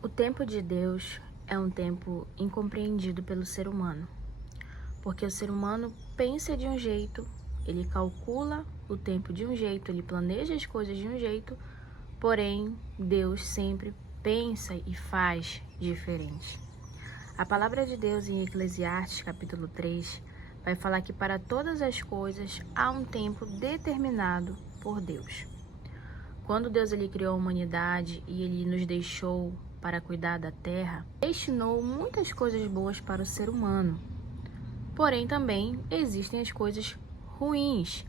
O tempo de Deus é um tempo incompreendido pelo ser humano, porque o ser humano pensa de um jeito, ele calcula o tempo de um jeito, ele planeja as coisas de um jeito, porém Deus sempre pensa e faz diferente. A palavra de Deus em Eclesiastes capítulo 3 vai falar que para todas as coisas há um tempo determinado por Deus. Quando Deus criou a humanidade e ele nos deixou para cuidar da terra, destinou muitas coisas boas para o ser humano. Porém, também existem as coisas ruins.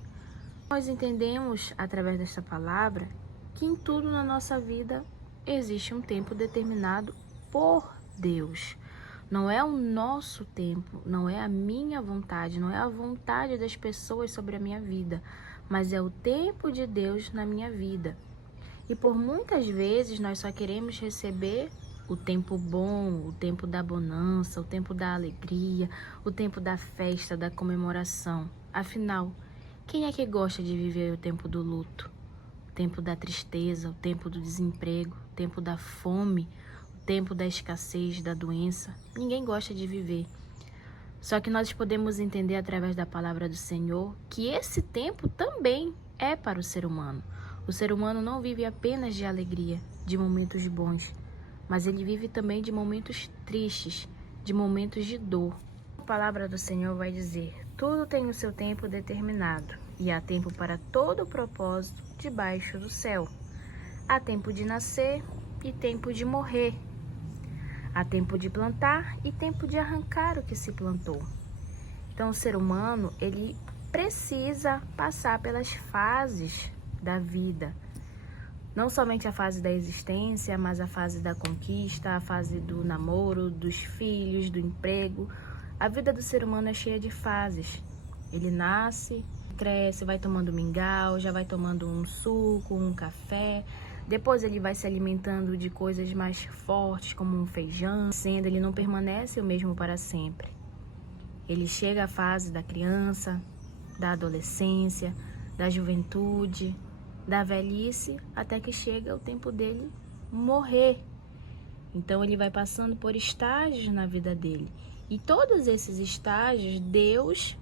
Nós entendemos, através desta palavra, que em tudo na nossa vida existe um tempo determinado por Deus. Não é o nosso tempo, não é a minha vontade, não é a vontade das pessoas sobre a minha vida, mas é o tempo de Deus na minha vida. E por muitas vezes nós só queremos receber o tempo bom, o tempo da bonança, o tempo da alegria, o tempo da festa, da comemoração. Afinal, quem é que gosta de viver o tempo do luto? O tempo da tristeza, o tempo do desemprego, o tempo da fome, o tempo da escassez, da doença? Ninguém gosta de viver. Só que nós podemos entender através da palavra do Senhor que esse tempo também é para o ser humano. O ser humano não vive apenas de alegria, de momentos bons, mas ele vive também de momentos tristes, de momentos de dor. A palavra do Senhor vai dizer: tudo tem o seu tempo determinado, e há tempo para todo o propósito debaixo do céu. Há tempo de nascer e tempo de morrer. Há tempo de plantar e tempo de arrancar o que se plantou. Então, o ser humano, ele precisa passar pelas fases da vida. Não somente a fase da existência, mas a fase da conquista, a fase do namoro, dos filhos, do emprego. A vida do ser humano é cheia de fases. Ele nasce, cresce, vai tomando mingau, já vai tomando um suco, um café. Depois ele vai se alimentando de coisas mais fortes, como um feijão. Sendo, ele não permanece o mesmo para sempre. Ele chega à fase da criança, da adolescência, da juventude, da velhice, até que chega o tempo dele morrer. Então ele vai passando por estágios na vida dele. E todos esses estágios, Deus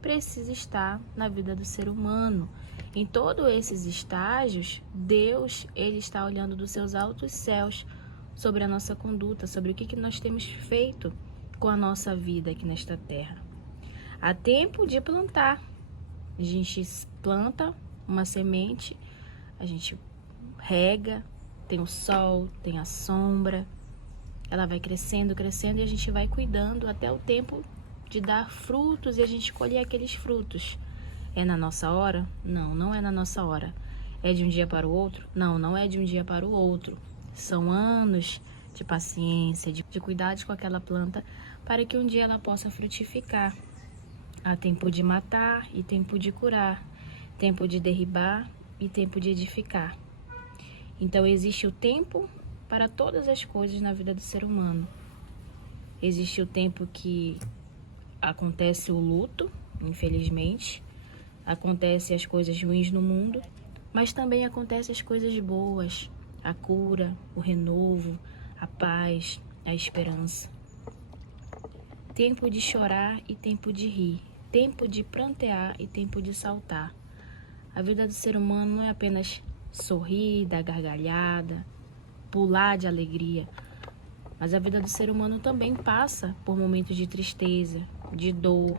precisa estar na vida do ser humano. Em todos esses estágios, Deus, ele está olhando dos seus altos céus sobre a nossa conduta, sobre o que nós temos feito com a nossa vida aqui nesta terra. Há tempo de plantar. A gente planta uma semente, a gente rega, tem o sol, tem a sombra, ela vai crescendo, crescendo e a gente vai cuidando até o tempo de dar frutos e a gente colher aqueles frutos. É na nossa hora? Não, não é na nossa hora. É de um dia para o outro? Não, não é de um dia para o outro. São anos de paciência, de cuidados com aquela planta para que um dia ela possa frutificar. Há tempo de matar e tempo de curar, tempo de derribar e tempo de edificar. Então existe o tempo para todas as coisas na vida do ser humano. Existe o tempo que acontece o luto, infelizmente, acontece as coisas ruins no mundo, mas também acontece as coisas boas, a cura, o renovo, a paz, a esperança. Tempo de chorar e tempo de rir, tempo de prantear e tempo de saltar. A vida do ser humano não é apenas sorrir, dar gargalhada, pular de alegria, mas a vida do ser humano também passa por momentos de tristeza, de dor,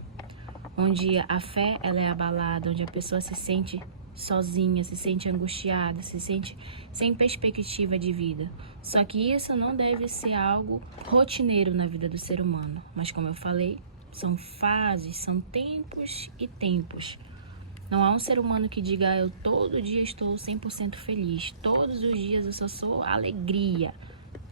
onde a fé ela é abalada, onde a pessoa se sente sozinha, se sente angustiada, se sente sem perspectiva de vida. Só que isso não deve ser algo rotineiro na vida do ser humano, mas como eu falei, são fases, são tempos e tempos. Não há um ser humano que diga: eu todo dia estou 100% feliz, todos os dias eu só sou alegria.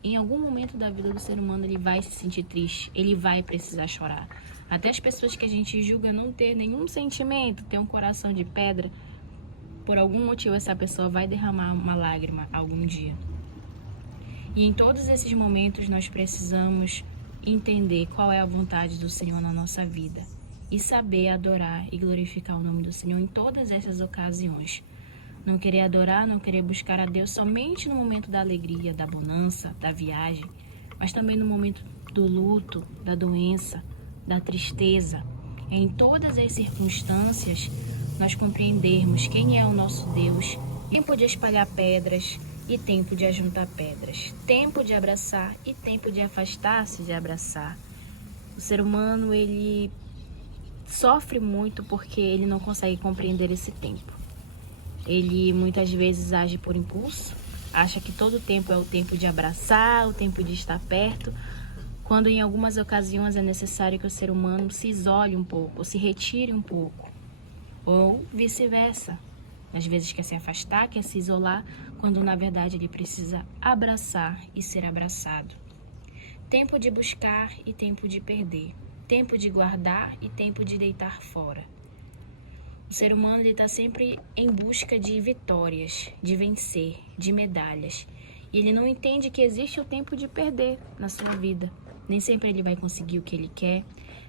Em algum momento da vida do ser humano ele vai se sentir triste, ele vai precisar chorar. Até as pessoas que a gente julga não ter nenhum sentimento, ter um coração de pedra, por algum motivo essa pessoa vai derramar uma lágrima algum dia. E em todos esses momentos nós precisamos entender qual é a vontade do Senhor na nossa vida e saber adorar e glorificar o nome do Senhor em todas essas ocasiões. Não querer adorar, não querer buscar a Deus somente no momento da alegria, da bonança, da viagem, mas também no momento do luto, da doença, da tristeza. Em todas as circunstâncias, nós compreendermos quem é o nosso Deus. Tempo de espalhar pedras e tempo de ajuntar pedras. Tempo de abraçar e tempo de afastar-se de abraçar. O ser humano, ele sofre muito porque ele não consegue compreender esse tempo. Ele muitas vezes age por impulso, acha que todo tempo é o tempo de abraçar, o tempo de estar perto, quando em algumas ocasiões é necessário que o ser humano se isole um pouco, se retire um pouco, ou vice-versa. Às vezes quer se afastar, quer se isolar, quando na verdade ele precisa abraçar e ser abraçado. Tempo de buscar e tempo de perder, tempo de guardar e tempo de deitar fora. O ser humano está sempre em busca de vitórias, de vencer, de medalhas. E ele não entende que existe o tempo de perder na sua vida. Nem sempre ele vai conseguir o que ele quer,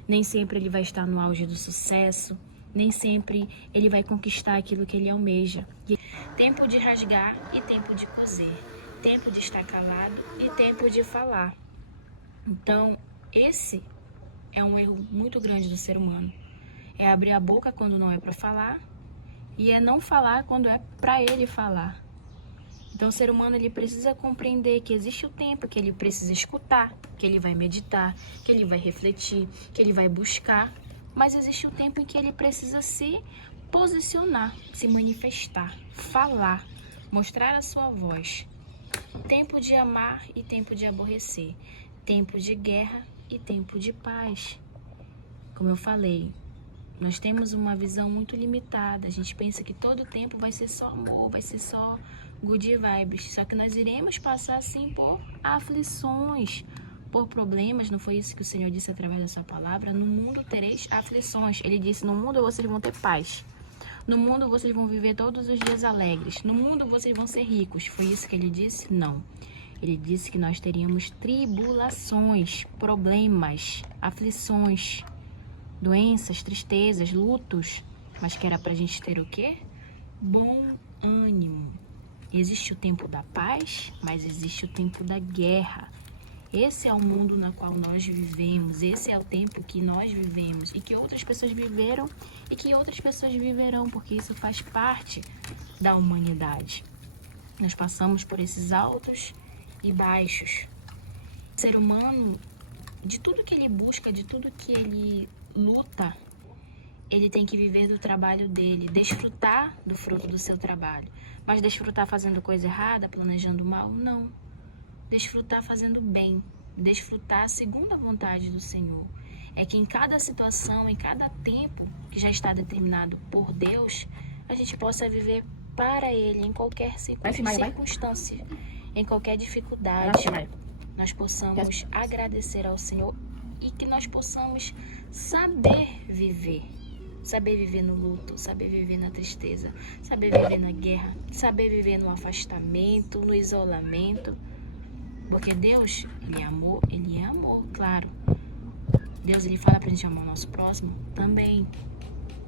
nem sempre ele vai estar no auge do sucesso, nem sempre ele vai conquistar aquilo que ele almeja. Tempo de rasgar e tempo de coser, tempo de estar calado e tempo de falar. Então, esse é um erro muito grande do ser humano. É abrir a boca quando não é para falar e é não falar quando é para ele falar. Então o ser humano, ele precisa compreender que existe o tempo que ele precisa escutar, que ele vai meditar, que ele vai refletir, que ele vai buscar, mas existe o tempo em que ele precisa se posicionar, se manifestar, falar, mostrar a sua voz. Tempo de amar e tempo de aborrecer, tempo de guerra e tempo de paz. Como eu falei, nós temos uma visão muito limitada. A gente pensa que todo tempo vai ser só amor, vai ser só good vibes. Só que nós iremos passar, sim, por aflições, por problemas. Não foi isso que o Senhor disse através da sua palavra? No mundo tereis aflições. Ele disse, no mundo vocês vão ter paz. No mundo vocês vão viver todos os dias alegres. No mundo vocês vão ser ricos. Foi isso que ele disse? Não. Ele disse que nós teríamos tribulações, problemas, aflições, doenças, tristezas, lutos, mas que era pra gente ter o quê? Bom ânimo. Existe o tempo da paz, mas existe o tempo da guerra. Esse é o mundo no qual nós vivemos, esse é o tempo que nós vivemos e que outras pessoas viveram e que outras pessoas viverão, porque isso faz parte da humanidade. Nós passamos por esses altos e baixos. O ser humano, de tudo que ele busca, de tudo que ele luta, ele tem que viver do trabalho dele, desfrutar do fruto do seu trabalho. Mas desfrutar fazendo coisa errada, planejando mal? Não. Desfrutar fazendo bem, desfrutar segundo a vontade do Senhor. É que em cada situação, em cada tempo que já está determinado por Deus, a gente possa viver para Ele, em qualquer circunstância, em qualquer dificuldade, nós possamos agradecer ao Senhor e que nós possamos saber viver no luto, saber viver na tristeza, saber viver na guerra, saber viver no afastamento, no isolamento, porque Deus, Ele é amor, claro. Deus, Ele fala pra gente amar o nosso próximo também,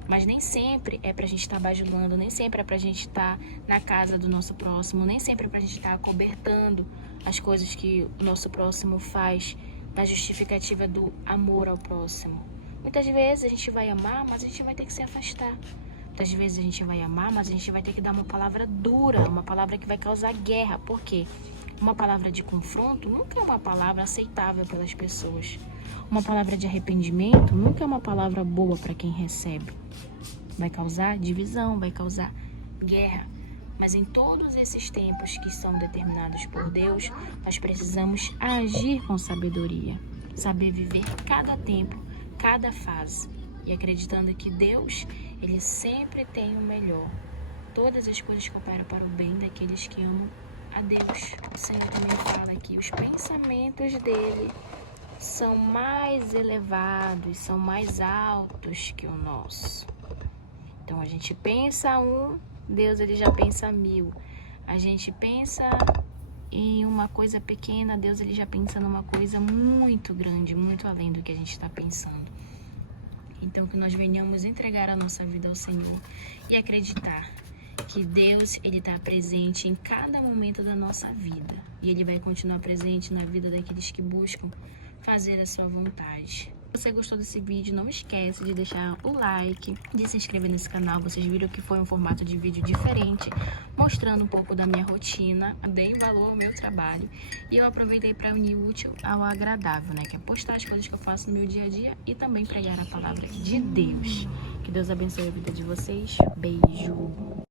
mas nem sempre é pra gente estar bajulando, nem sempre é pra gente estar na casa do nosso próximo, nem sempre é pra gente estar acobertando as coisas que o nosso próximo faz, na justificativa do amor ao próximo. Muitas vezes a gente vai amar, mas a gente vai ter que se afastar. Muitas vezes a gente vai amar, mas a gente vai ter que dar uma palavra dura, uma palavra que vai causar guerra. Por quê? Uma palavra de confronto nunca é uma palavra aceitável pelas pessoas. Uma palavra de arrependimento nunca é uma palavra boa para quem recebe. Vai causar divisão, vai causar guerra. Mas em todos esses tempos que são determinados por Deus, nós precisamos agir com sabedoria, saber viver cada tempo, cada fase, e acreditando que Deus, Ele sempre tem o melhor. Todas as coisas cooperam para o bem daqueles que amam a Deus. O Senhor também fala que os pensamentos dEle são mais elevados, são mais altos que o nosso. Então a gente pensa Deus, Ele já pensa 1000. A gente pensa em uma coisa pequena, Deus, Ele já pensa numa coisa muito grande, muito além do que a gente está pensando. Então que nós venhamos entregar a nossa vida ao Senhor e acreditar que Deus, ele está presente em cada momento da nossa vida. E ele vai continuar presente na vida daqueles que buscam fazer a sua vontade. Se você gostou desse vídeo, não esquece de deixar o like, de se inscrever nesse canal. Vocês viram que foi um formato de vídeo diferente, mostrando um pouco da minha rotina. Dei valor ao meu trabalho e eu aproveitei para unir o útil ao agradável, né? Que é postar as coisas que eu faço no meu dia a dia e também pregar a palavra de Deus. Que Deus abençoe a vida de vocês. Beijo!